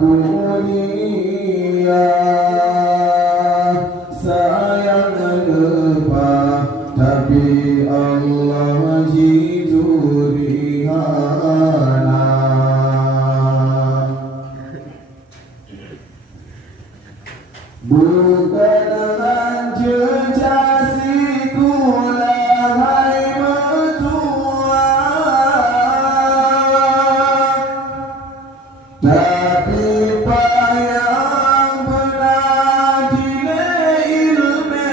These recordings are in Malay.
kuliah sayang lupa tapi Allah jidurihana bukan jejasiku lahai mertua tapi payah benar nilai ilmu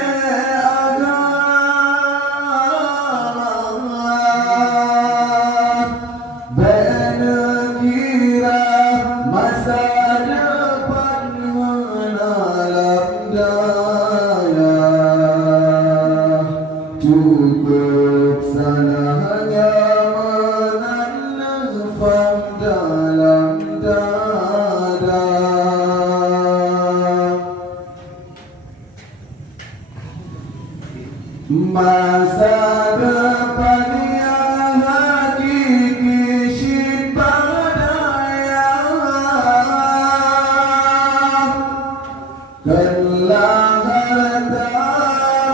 agama berkira masa depan menalam daya cukup sananya menanam dalam dada masa depan yang hakiki syipadaya kelah harta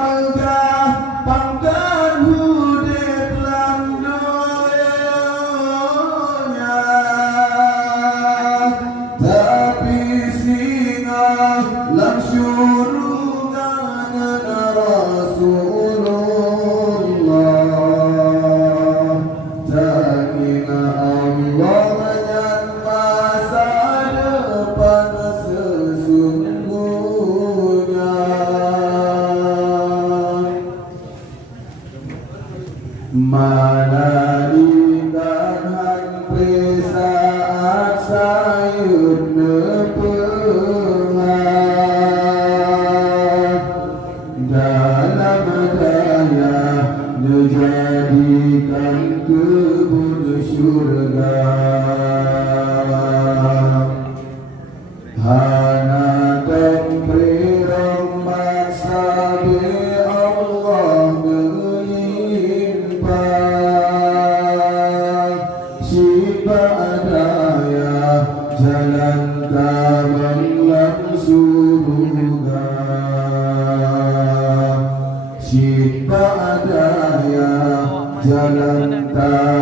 megah pangkat hudip lam dunia tapi singa lam syurungan Rasulullah tangina Allah dan masa depan sesungguhnya mana indahan saat sayur nepengah dalam daya menjadikan kebun syurga hana tempri rahmat sabi Allah melimpah syipadaya jalan tamanlah surga syipadaya jalan tamanlah